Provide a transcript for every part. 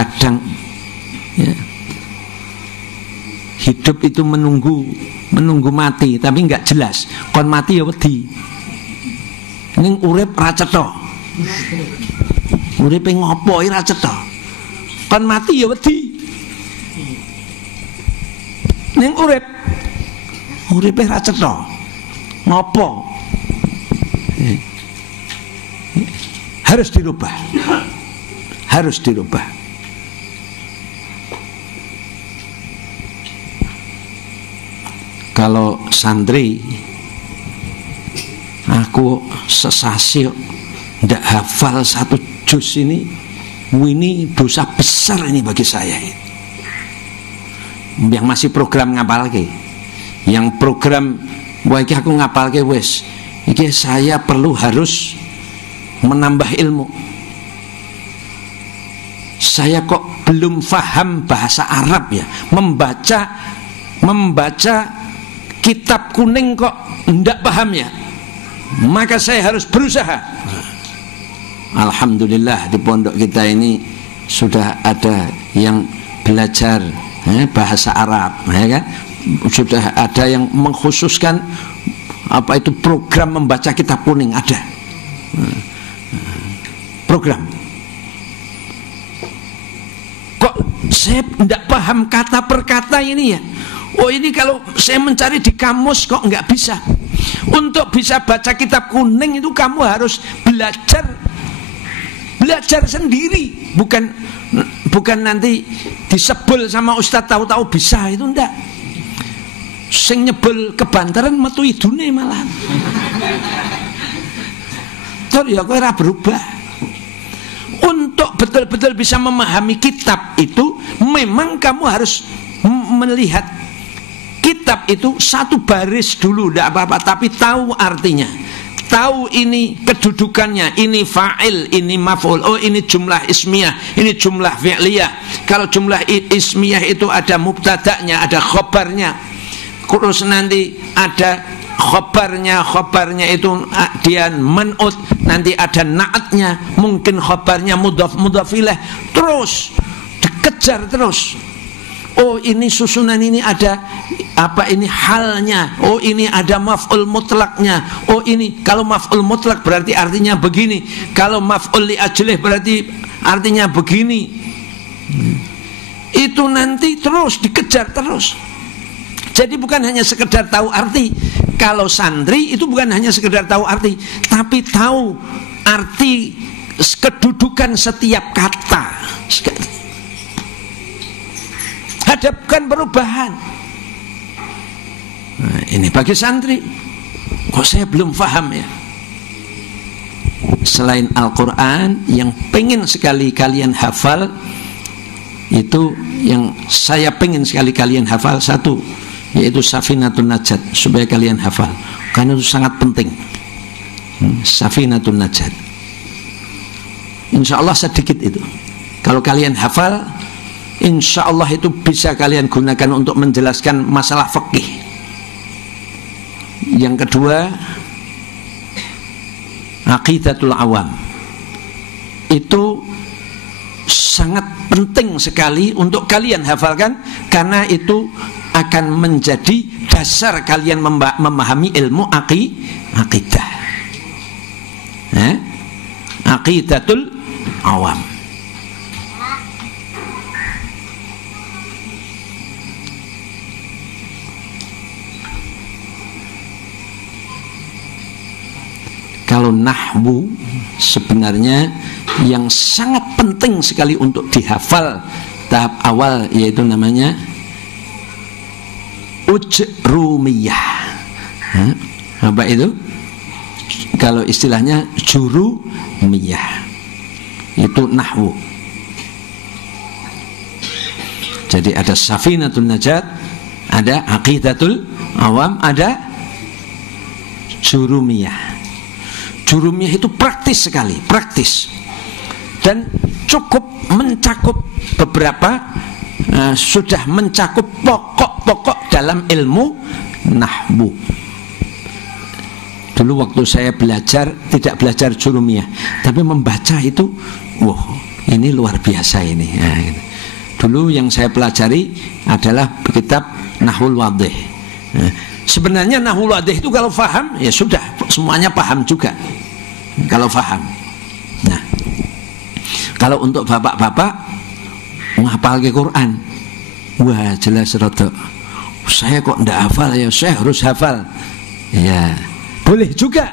kadang-kadang ya, hidup itu menunggu mati, tapi nggak jelas. Kon mati ya wedi. Ning urip ra cetha. Uripe ngopo ra cetha. Kon mati ya wedi. Ning uripe ra cetha. Ngopo? Harus dirubah. Harus dirubah. Kalau santri, aku sesasi ndak hafal satu juz ini dosa besar ini bagi saya. Yang masih program ngapalke, yang program iki aku ngapalke wis, iki saya perlu harus menambah ilmu. Saya kok belum paham bahasa Arab ya, membaca kitab kuning kok ndak paham ya, maka saya harus berusaha. Alhamdulillah di pondok kita ini sudah ada yang belajar bahasa Arab, ya kan? Sudah ada yang mengkhususkan apa itu program membaca kitab kuning, ada program. Kok saya tidak paham kata per kata ini ya? Oh ini kalau saya mencari di kamus kok nggak bisa. Untuk bisa baca kitab kuning itu kamu harus belajar sendiri, bukan nanti disebel sama ustadz tahu-tahu bisa, itu enggak. Sing nyebel kebantaran metu idune malah. Tur ya kowe ora berubah. Untuk betul-betul bisa memahami kitab itu memang kamu harus melihat kitab itu satu baris dulu, tidak apa-apa, tapi tahu artinya, tahu ini kedudukannya, ini fa'il, ini maf'ul, oh ini jumlah ismiyah, ini jumlah fi'liyah. Kalau jumlah ismiyah itu ada mubtada'nya, ada khobarnya, terus nanti ada khobarnya itu dia man'ut, nanti ada na'atnya, mungkin khobarnya mudhaf ilaih, terus dikejar terus. Oh ini susunan ini ada apa, ini halnya, oh ini ada maf'ul mutlaknya, oh ini kalau maf'ul mutlak berarti artinya begini, kalau maf'ul li ajlih berarti artinya begini. Itu nanti terus dikejar terus. Jadi bukan hanya sekedar tahu arti. Kalau santri itu bukan hanya sekedar tahu arti, tapi tahu arti kedudukan setiap kata. Hadapkan perubahan. Nah, ini bagi santri. Kok saya belum paham ya? Selain Al-Quran, yang pengen sekali kalian hafal, itu yang saya pengen sekali kalian hafal satu, yaitu Safinatun Najat, supaya kalian hafal, karena itu sangat penting. Safinatun Najat, insya Allah sedikit itu, kalau kalian hafal, insya Allah itu bisa kalian gunakan untuk menjelaskan masalah fikih. Yang kedua, Aqidatul Awam, itu sangat penting sekali untuk kalian hafalkan, karena itu akan menjadi dasar kalian memahami ilmu aqidah. Aqidatul Awam. Kalau nahwu sebenarnya yang sangat penting sekali untuk dihafal tahap awal, yaitu namanya ujrumiyah. Apa itu? Kalau istilahnya jurumiyah, itu nahwu. Jadi ada Safinatun Najat, ada Aqidatul Awam, ada jurumiyah. Jurumiyah itu praktis sekali, praktis, dan cukup mencakup beberapa, sudah mencakup pokok-pokok dalam ilmu nahwu. Dulu waktu saya belajar, tidak belajar jurumiyah, tapi membaca itu, Ini luar biasa ini. Nah, gitu. Dulu yang saya pelajari adalah kitab Nahwul Wadih. Nah, sebenarnya Nahwul Wadih itu kalau faham ya sudah, semuanya paham juga. Kalau faham. Nah, kalau untuk bapak-bapak menghafal Quran, wah jelas rodo. Saya kok ndak hafal ya, saya harus hafal. Ya, boleh juga.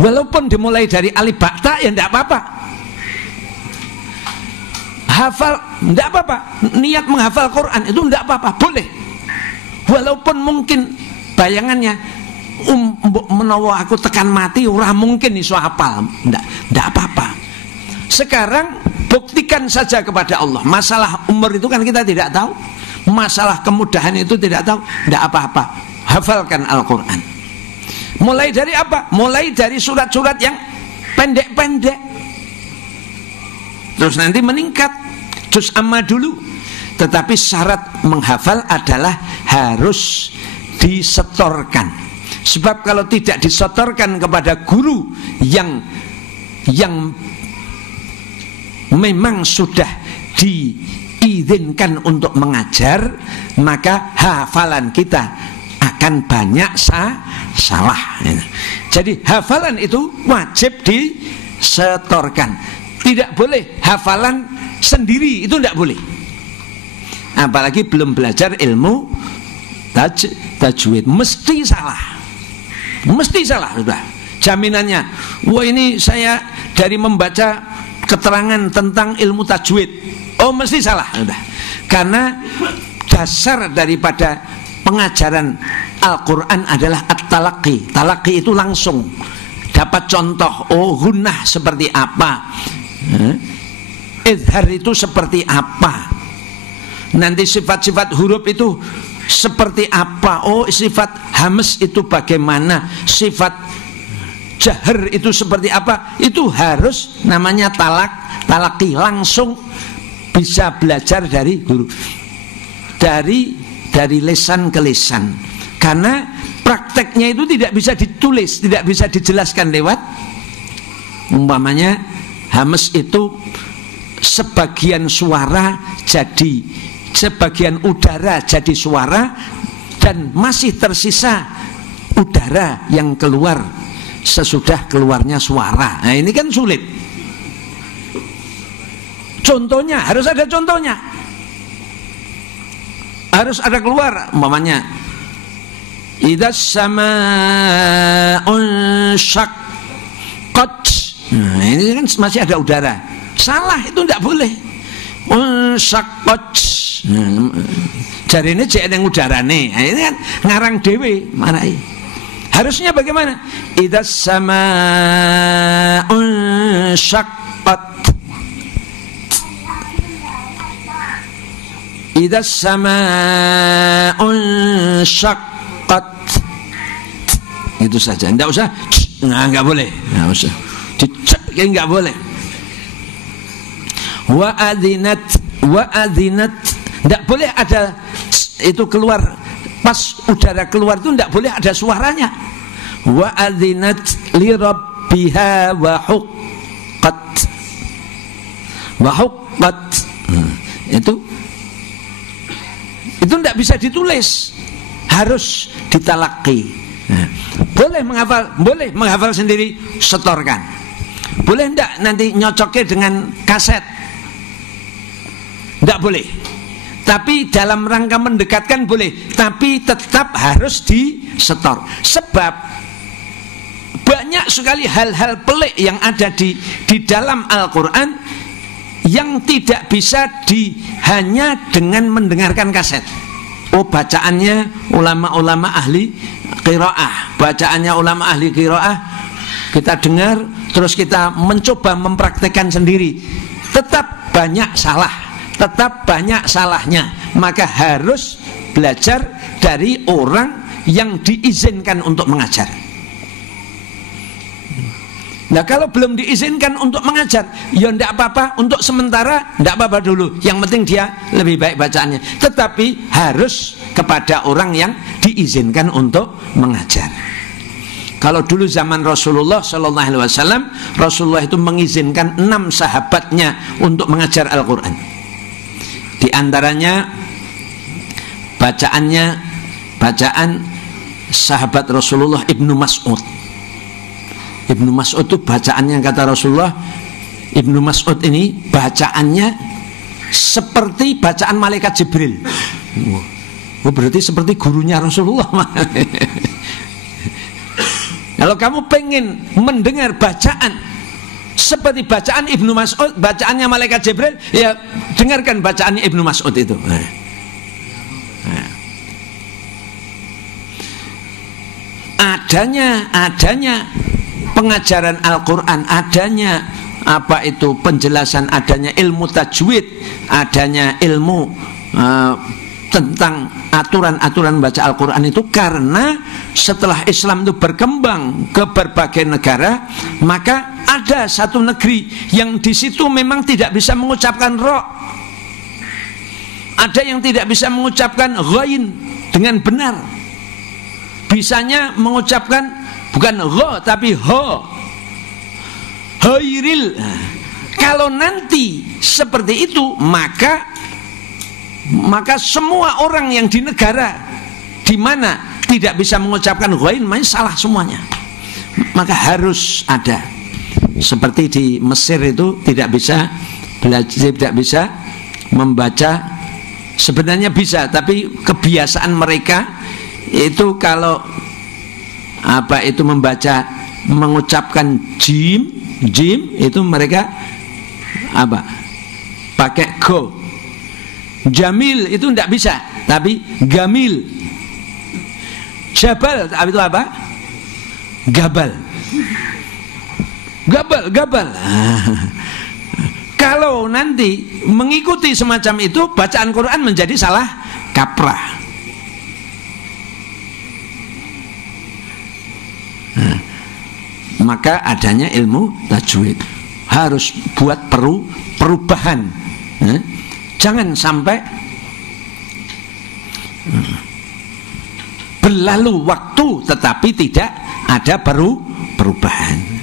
Walaupun dimulai dari alif ba ta ya ndak apa-apa. Hafal ndak apa-apa. Niat menghafal Quran itu ndak apa-apa, boleh. Walaupun mungkin bayangannya menawa aku tekan mati ora mungkin iso hafal, ndak apa-apa. Sekarang buktikan saja kepada Allah. Masalah umur itu kan kita tidak tahu. Masalah kemudahan itu tidak tahu, tidak apa-apa. Hafalkan Al-Quran. Mulai dari apa? Mulai dari surat-surat yang pendek-pendek, terus nanti meningkat juz amma dulu. Tetapi syarat menghafal adalah harus disetorkan. Sebab kalau tidak disetorkan kepada guru yang memang sudah diizinkan untuk mengajar, maka hafalan kita akan banyak salah. Jadi hafalan itu wajib disetorkan. Tidak boleh hafalan sendiri, itu tidak boleh. Apalagi belum belajar ilmu tajwid, mesti salah. Mesti salah sudah. Jaminannya, wah ini saya dari membaca keterangan tentang ilmu tajwid, oh mesti salah sudah. Karena dasar daripada pengajaran Al-Quran adalah at-talaqi. Talaqi itu langsung dapat contoh. Oh gunnah seperti apa, idhar itu seperti apa, nanti sifat-sifat huruf itu seperti apa. Oh sifat hamas itu bagaimana, sifat jahar itu seperti apa. Itu harus namanya talaqi, langsung bisa belajar dari guru, dari lesan ke lesan. Karena prakteknya itu tidak bisa ditulis, tidak bisa dijelaskan lewat. Umpamanya hamas itu sebagian suara jadi, sebagian udara jadi suara, dan masih tersisa udara yang keluar sesudah keluarnya suara. Nah ini kan sulit. Contohnya harus ada contohnya, harus ada keluar. Umpamanya idzas samaa'un syaqqat. Nah ini kan masih ada udara, salah itu tidak boleh. Syaqqat. Jari ini cek yang udarane. Nah, ini kan ngarang dewe marai. Harusnya bagaimana? Idzas samaa'un syaqqat. Idzas samaa'un syaqqat. Itu saja. Enggak usah. Enggak boleh. Enggak usah. Dicek enggak boleh. Wa adzinat. Enggak boleh ada itu keluar. Pas udara keluar itu tidak boleh ada suaranya. Wa adzinat li rabbiha wa huqqat. Wa huqqat. Itu tidak bisa ditulis, harus ditalaki. Boleh menghafal sendiri, setorkan. Boleh enggak nanti nyocoknya dengan kaset? Enggak boleh. Tapi dalam rangka mendekatkan boleh, tapi tetap harus disetor. Sebab banyak sekali hal-hal pelik yang ada di dalam Al-Quran yang tidak bisa hanya dengan mendengarkan kaset. Oh bacaannya ulama-ulama ahli qiraah, bacaannya ulama ahli qiraah kita dengar, terus kita mencoba mempraktekkan sendiri, tetap banyak salah, tetap banyak salahnya. Maka harus belajar dari orang yang diizinkan untuk mengajar. Nah kalau belum diizinkan untuk mengajar, ya tidak apa-apa, untuk sementara tidak apa-apa dulu. Yang penting dia lebih baik bacaannya. Tetapi harus kepada orang yang diizinkan untuk mengajar. Kalau dulu zaman Rasulullah Sallallahu Alaihi Wasallam, Rasulullah itu mengizinkan 6 sahabatnya untuk mengajar Al-Quran. Di antaranya bacaan sahabat Rasulullah Ibnu Mas'ud. Ibnu Mas'ud itu bacaannya, kata Rasulullah, Ibnu Mas'ud ini bacaannya seperti bacaan malaikat Jibril. Oh, berarti seperti gurunya Rasulullah. Kalau kamu pengen mendengar bacaan seperti bacaan Ibnu Mas'ud, bacaannya malaikat Jibril, ya dengarkan bacaannya Ibnu Mas'ud itu. Adanya pengajaran Al-Quran, adanya penjelasan, adanya ilmu tajwid, adanya ilmu tentang aturan-aturan baca Al-Quran itu karena setelah Islam itu berkembang ke berbagai negara, maka ada satu negeri yang di situ memang tidak bisa mengucapkan ro, ada yang tidak bisa mengucapkan ghain dengan benar, bisanya mengucapkan bukan gha tapi ho, hairil. Kalau nanti seperti itu, maka semua orang yang di negara di mana tidak bisa mengucapkan ghain, salah semuanya. Maka harus ada. Seperti di Mesir itu tidak bisa belajar, tidak bisa membaca. Sebenarnya bisa, tapi kebiasaan mereka itu kalau membaca, mengucapkan jim itu mereka pakai go. Jamil itu tidak bisa, tapi gamil. Jabal itu apa? Gabal. Kalau nanti mengikuti semacam itu, bacaan Quran menjadi salah kaprah. Maka adanya ilmu tajwid harus buat perubahan. Jangan sampai berlalu waktu tetapi tidak ada perubahan.